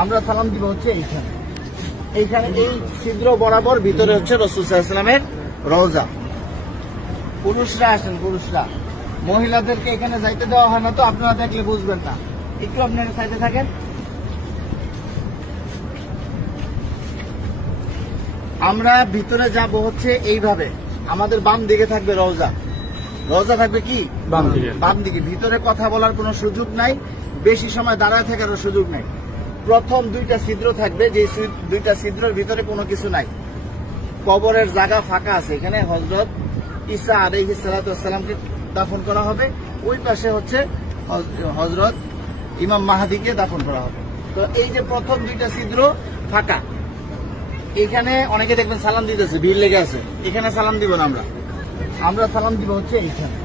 আমরা সালাম দিব হচ্ছে এইখানে। এইখানে এই ছিদ্র বরাবর ভিতরে হচ্ছে রাসূল সাল্লাল্লাহু আলাইহি ওয়াসাল্লামের রওজা। পুরুষরা আসেন, পুরুষরা, মহিলাদেরকে এখানে যাইতে দেওয়া হয় না, তো আপনারা দেখলে বুঝবেন না। একটু আপনারা সাইডে থাকেন। আমরা ভিতরে যাব হচ্ছে এইভাবে, আমাদের বাম দিকে থাকবে রওজা। রওজা থাকবে কি বাম দিকে। ভিতরে কথা বলার কোনো সুযোগ নাই, বেশি সময় দাঁড়ায় থাকারও সুযোগ নাই। প্রথম দুইটা ছিদ্র থাকবে, যে দুইটা ছিদ্রের ভিতরে কোনো কিছু নাই। কবরের জায়গা ফাঁকা আছে, এখানে হযরত ঈসা আলাইহিস সালাতু ওয়াস সালামকে দাফন করা হবে। ওই পাশে হচ্ছে হযরত ইমাম মাহদিকে দাফন করা হবে। তো এই যে প্রথম দুইটা ছিদ্র ফাঁকা, এখানে অনেকে দেখবেন সালাম দিতেছে, ভিড় লেগে আছে। এখানে সালাম দিব না, আমরা সালাম দিব হচ্ছে এইখানে।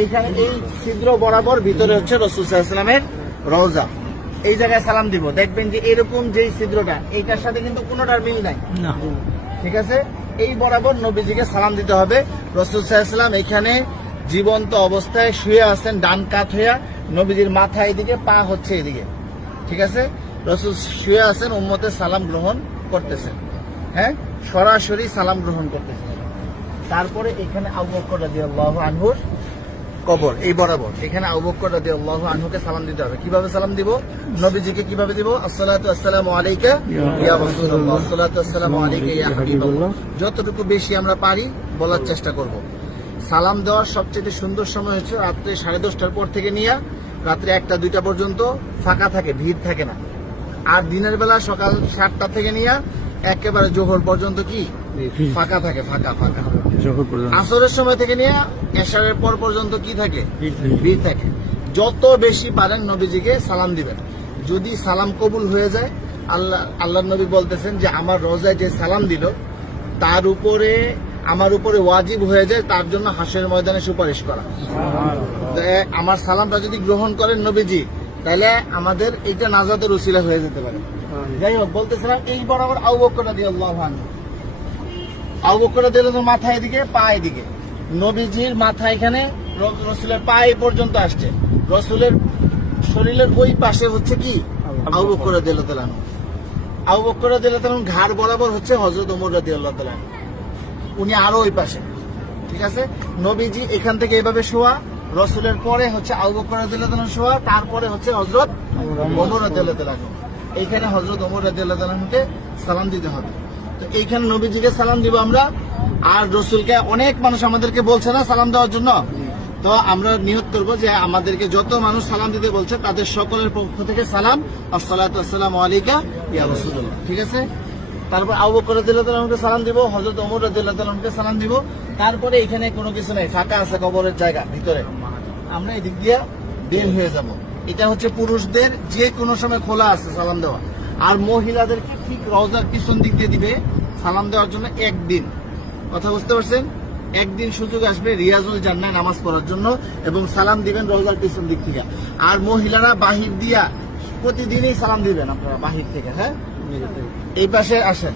এইখানে এই ছিদ্র বরাবর ভিতরে হচ্ছে রাসূল সাল্লাল্লাহু আলাইহি ওয়াসাল্লামের রওজা। এই জায়গায় সালাম দিব, দেখবেন যে এরকম যেই ছিদ্রটা, এইটার সাথে কিন্তু কোনোটার মিল নাই, ঠিক আছে। এই বরাবর নবীজিকে সালাম দিতে হবে। রাসূল সাল্লাল্লাহু আলাইহি ওয়াসাল্লাম এখানে জীবন্ত অবস্থায় শুয়ে আছেন, ডান কাত হইয়া, নবীজির মাথা এদিকে, পা হচ্ছে এদিকে, ঠিক আছে। রাসূল শুয়ে আছেন, উম্মতের সালাম গ্রহণ করতেছেন, হ্যাঁ, সরাসরি সালাম গ্রহণ করতেছেন। তারপরে এখানে আবু বকর রাদিয়াল্লাহু আনহুর কবর, এই বরাবর এখানে আবু বকর রাদিয়াল্লাহু আনহুকে সালাম দিতে হবে। কিভাবে সালাম দিব? নবীজিকে কিভাবে দিব? আসসালাতু আসসালামু আলাইকা ইয়া রাসূলুল্লাহ, আসসালাতু আসসালামু আলাইকা ইয়া হাবিবাল্লাহ। যতটুকু বেশি আমরা পারি বলার চেষ্টা করব। সালাম দেওয়ার সবচেয়ে সুন্দর সময় হচ্ছে রাত্রে 10:30টার পর থেকে নিয়ে রাত্রে 1টা-2টা পর্যন্ত ফাঁকা থাকে, ভিড় থাকে না। আর দিনের বেলা সকাল 7টা থেকে নিয়ে একেবারে জোহর পর্যন্ত কি ফাঁকা থাকে, ফাঁকা। আসরের সময় থেকে নিয়ে এশারের পর পর্যন্ত কি থাকে? ভিড় থাকে। যত বেশি পারেন নবীজিকে সালাম দিবেন। যদি সালাম কবুল হয়ে যায়, আল্লাহ নবী বলতেছেন যে আমার রওজায় যে সালাম দিল তার উপরে, আমার উপরে ওয়াজিব হয়ে যায় তার জন্য হাসরের ময়দানে সুপারিশ করা। আমার সালামটা যদি গ্রহণ করেন নবীজি, তাহলে আমাদের এইটা নাজাতের উসিলা হয়ে যেতে পারে। যাই হোক, বলতেছিলাম এই বরাবর আবু বকর রাদিয়াল্লাহু আনহু, আবু বকর রাদিয়াল্লাহু আনহু মাথা এদিকে, পা এদিকে। নবীজির মাথা এখানে, রাসূলের পা এই পর্যন্ত আসছে। রাসূলের শরীরের ওই পাশে হচ্ছে কি আবু বকর রাদিয়াল্লাহু আনহু। আবু বকর রাদিয়াল্লাহু আনহু ঘাড় বরাবর হচ্ছে হযরত ওমর রাদিয়াল্লাহু আনহু, উনি আরো ওই পাশে, ঠিক আছে। নবীজি এখান থেকে এভাবে শোয়া, রাসূলের পরে হচ্ছে আবু বকর রাদিয়াল্লাহু আনহু শোয়া, তারপরে হচ্ছে হযরত ওমর রাদিয়াল্লাহু আনহু। এইখানে হযরত ওমর রাদিয়াল্লাহু আনহুকে সালাম দিতে হবে। তো এইখানে নবীজিকে সালাম দিব আমরা। আর রাসূলকে অনেক মানুষ আমাদেরকে বলছে না সালাম দেওয়ার জন্য, তো আমরা নিয়ত করবো যে আমাদেরকে যত মানুষ সালাম দিতে বলছে তাদের সকলের পক্ষ থেকে সালাম, আসসালাতু আসসালামু আলাইকা ইয়া রাসূলুল্লাহ, ঠিক আছে। তারপর আবু বকর রাদিয়াল্লাহু আনহুকে সালাম দিব, হযরত ওমর রাদিয়াল্লাহু আনহুকে সালাম দিব। তারপরে এখানে কোনো কিছু নাই, ফাঁকা আছে কবরের জায়গা ভিতরে, আমরা এদিক দিয়ে বের হয়ে যাব। এটা হচ্ছে পুরুষদের যে কোনো সময় খোলা আছে সালাম দেওয়া। আর মহিলাদেরকে ঠিক রওজার পিছন দিক দিয়ে দিবে সালাম দেওয়ার জন্য একদিন। কথা বুঝতে পারছেন? একদিন সুযোগ আসবে রিয়াজুল জান্নাহ নামাজ পড়ার জন্য, এবং সালাম দিবেন রওজার পিছন দিক থেকে। আর মহিলারা বাহির দিয়া প্রতিদিনই সালাম দিবেন আপনারা বাহির থেকে, হ্যাঁ। এই পাশে আসেন।